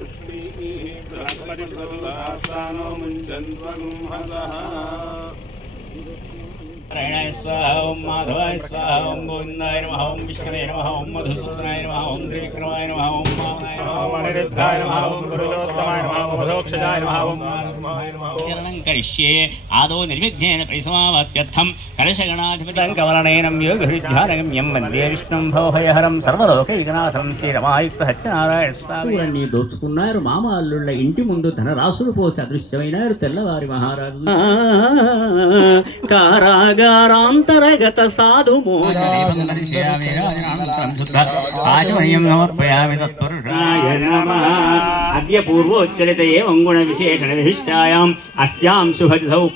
पुष्पैः ब्रह्मरिभृतास्तानो मुञ्चन्त्वगुंहसः నారాయణాయ స్వాహ ఓం మాధవాయ స్వాహ ఓం గోవిందాయ నమః ఓం విష్ణవే నమః ఓం మధుసూదనాయ నమః ఓం త్రివిక్రమాయ నమః ఓం వామనాయ నమః ఓం అనిరుద్ధాయ నమః ఓం పురుషోత్తమాయ నమః ఓం మధోక్షజాయ నమః ఓం చరణం కరిష్యే ఆదో నిర్విఘ్నేన పరిసమావత్యర్థం కలశగణాధిపతిం కవలనయనం యోగహృధ్యానగమ్యం వందే విష్ణుం భవభయహరం సర్వలోక విఘ్నాథం శ్రీరమాయుక్త సత్యనారాయణ స్వామి అన్ని దోచుకున్నారు మామ అల్లుళ్ళ ఇంటి ముందు ధనరాశులు పోసి అదృశ్యమైనారు తెల్లవారి మహారాజు. కారాగారాంతరగత సాధు ఆచమనీయం సమర్పయామి తత్పురుషాయ అద్య పూర్వోచ్చరిత ఏవం గుణ విశేషణ విశిష్టాయాం అస్యాం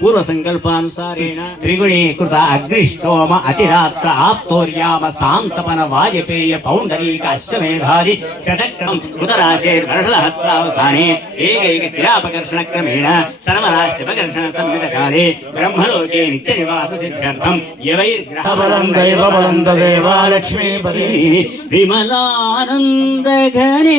పూర్వ సంకల్పానుసారేణ త్రిగుణీ కృత అగ్నిష్టోమ అతిరాత్ర ఆప్తోర్యామ సాంతపన వాజపేయ పౌండరీక అశ్వమేధాది శతక్రమం కృతరాశేర్ వర్షలహస్రావసానే ఏకైక క్రియాపకర్షణ క్రమేణ సర్వరాశ్యపకర్షణ సంయుత కాలే బ్రహ్మలోకే నిత్య నివాస సిద్ధ్యర్థం యవైర్గ్రహ బలం దైవ లక్ష్మీపతి విమలానంద ఘనే